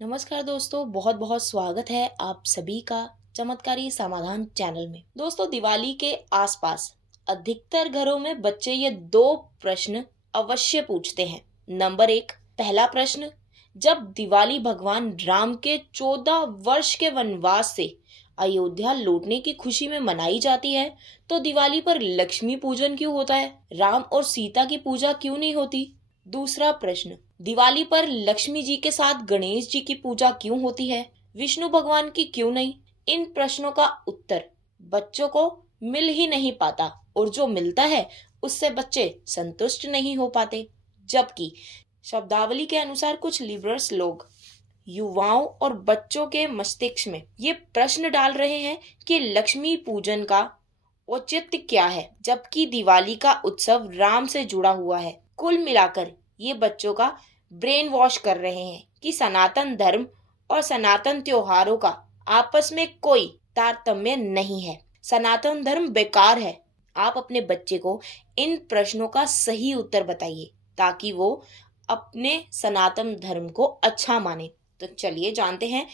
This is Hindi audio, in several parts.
नमस्कार दोस्तों, बहुत बहुत स्वागत है आप सभी का चमत्कारी समाधान चैनल में। दोस्तों, दिवाली के आसपास अधिकतर घरों में बच्चे ये दो प्रश्न अवश्य पूछते हैं। नंबर एक, पहला प्रश्न, जब दिवाली भगवान राम के 14 वर्ष के वनवास से अयोध्या लौटने की खुशी में मनाई जाती है, तो दिवाली पर लक्ष्मी पूजन क्यों होता है? राम और सीता की पूजा क्यों नहीं होती? दूसरा प्रश्न, दिवाली पर लक्ष्मी जी के साथ गणेश जी की पूजा क्यों होती है, विष्णु भगवान की क्यों नहीं? इन प्रश्नों का उत्तर बच्चों को मिल ही नहीं पाता, और जो मिलता है उससे बच्चे संतुष्ट नहीं हो पाते। जबकि शब्दावली के अनुसार कुछ लिबरल्स लोग युवाओं और बच्चों के मस्तिष्क में ये प्रश्न डाल रहे हैं कि लक्ष्मी पूजन का औचित्य क्या है, जबकि दिवाली का उत्सव राम से जुड़ा हुआ है। कुल मिलाकर ये बच्चों का ब्रेन वॉश कर रहे हैं कि सनातन धर्म और सनातन त्योहारों का आपस में कोई तारतम्य नहीं है, सनातन धर्म बेकार है। आप अपने बच्चे को इन प्रश्नों का सही उत्तर बताइए ताकि वो अपने सनातन धर्म को अच्छा माने। तो चलिए जानते हैं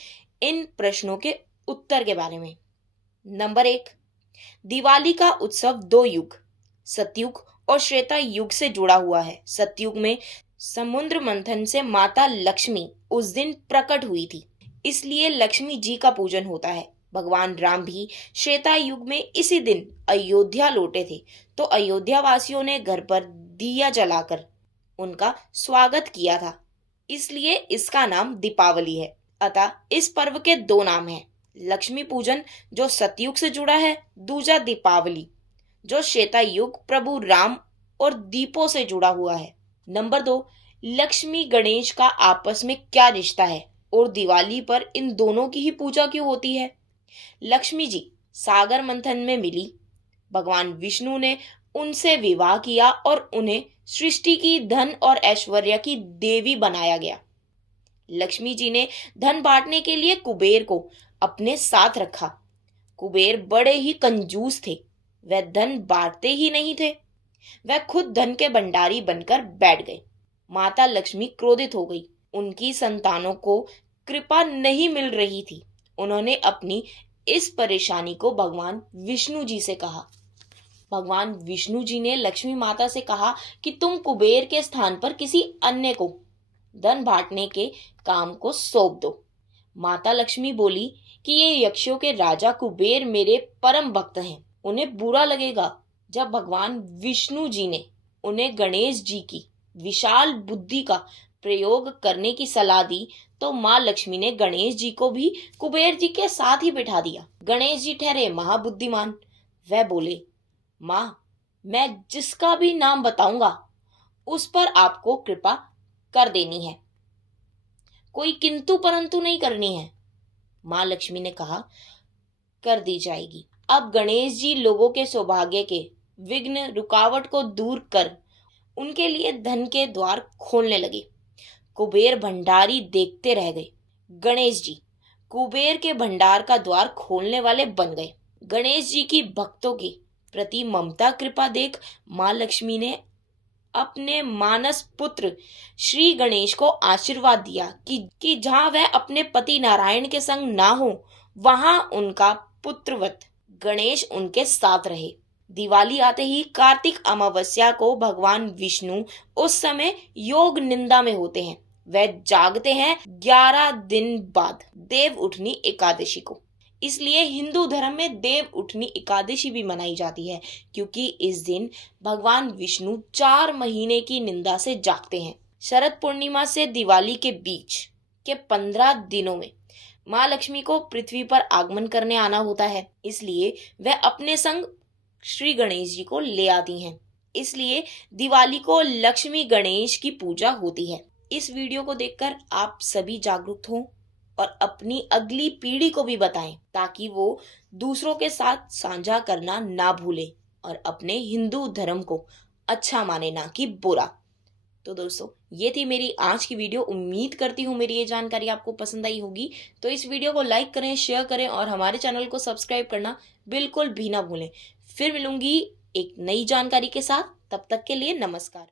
इन प्रश्नों के उत्तर के बारे में। नंबर एक, दिवाली का उत्सव दो युग, सतयुग और श्वेता युग से जुड़ा हुआ है। सतयुग में समुद्र मंथन से माता लक्ष्मी उस दिन प्रकट हुई थी, इसलिए लक्ष्मी जी का पूजन होता है। भगवान राम भी श्वेता युग में इसी दिन अयोध्या लौटे थे, तो अयोध्या वासियों ने घर पर दिया जलाकर उनका स्वागत किया था, इसलिए इसका नाम दीपावली है। अतः इस पर्व के दो नाम हैं, लक्ष्मी पूजन जो सतयुग से जुड़ा है, दूजा दीपावली जो श्वेता युग प्रभु राम और दीपों से जुड़ा हुआ है। नंबर दो, लक्ष्मी गणेश का आपस में क्या रिश्ता है और दिवाली पर इन दोनों की ही पूजा क्यों होती है? लक्ष्मी जी सागर मंथन में मिली, भगवान विष्णु ने उनसे विवाह किया और उन्हें सृष्टि की धन और ऐश्वर्य की देवी बनाया गया। लक्ष्मी जी ने धन बांटने के लिए कुबेर को अपने साथ रखा। कुबेर बड़े ही कंजूस थे, वह धन बांटते ही नहीं थे, वह खुद धन के भंडारी बनकर बैठ गए। माता लक्ष्मी क्रोधित हो गई, उनकी संतानों को कृपा नहीं मिल रही थी। उन्होंने अपनी इस परेशानी को भगवान विष्णु जी से कहा। भगवान विष्णु जी ने लक्ष्मी माता से कहा कि तुम कुबेर के स्थान पर किसी अन्य को धन बांटने के काम को सौंप दो। माता लक्ष्मी बोली कि ये यक्षों के राजा कुबेर मेरे परम भक्त हैं, उन्हें बुरा लगेगा। जब भगवान विष्णु जी ने उन्हें गणेश जी की विशाल बुद्धि का प्रयोग करने की सलाह दी, तो माँ लक्ष्मी ने गणेश जी को भी कुबेर जी के साथ ही बिठा दिया। गणेश जी ठहरे महाबुद्धिमान। वह बोले, माँ, मैं जिसका भी नाम बताऊंगा उस पर आपको कृपा कर देनी है, कोई किंतु परंतु नहीं करनी है। माँ लक्ष्मी ने कहा, कर दी जाएगी। अब गणेश जी लोगों के सौभाग्य के विघ्न रुकावट को दूर कर उनके लिए धन के द्वार खोलने लगे। कुबेर भंडारी देखते रह गए। गणेश जी कुबेर के भंडार का द्वार खोलने वाले बन गए। गणेश जी की भक्तों के प्रति ममता कृपा देख माँ लक्ष्मी ने अपने मानस पुत्र श्री गणेश को आशीर्वाद दिया कि जहाँ वह अपने पति नारायण के संग ना हो, वहां उनका पुत्रवत गणेश उनके साथ रहे। दिवाली आते ही कार्तिक अमावस्या को भगवान विष्णु उस समय योग निंदा में होते हैं। वह जागते हैं 11 दिन बाद देव उठनी एकादशी को। इसलिए हिंदू धर्म में देव उठनी एकादशी भी मनाई जाती है, क्योंकि इस दिन भगवान विष्णु 4 महीने की निंदा से जागते हैं। शरद पूर्णिमा से दिवाली के बीच के 15 दिनों में माँ लक्ष्मी को पृथ्वी पर आगमन करने आना होता है, इसलिए वह अपने संग श्री गणेश जी को ले आती हैं। इसलिए दिवाली को लक्ष्मी गणेश की पूजा होती है। इस वीडियो को देखकर आप सभी जागरूक हों और अपनी अगली पीढ़ी को भी बताएं, ताकि वो दूसरों के साथ साझा करना ना भूले और अपने हिंदू धर्म को अच्छा माने, ना कि बुरा। तो दोस्तों, ये थी मेरी आज की वीडियो। उम्मीद करती हूँ मेरी ये जानकारी आपको पसंद आई होगी। तो इस वीडियो को लाइक करें, शेयर करें और हमारे चैनल को सब्सक्राइब करना बिल्कुल भी ना भूलें। फिर मिलूंगी एक नई जानकारी के साथ, तब तक के लिए नमस्कार।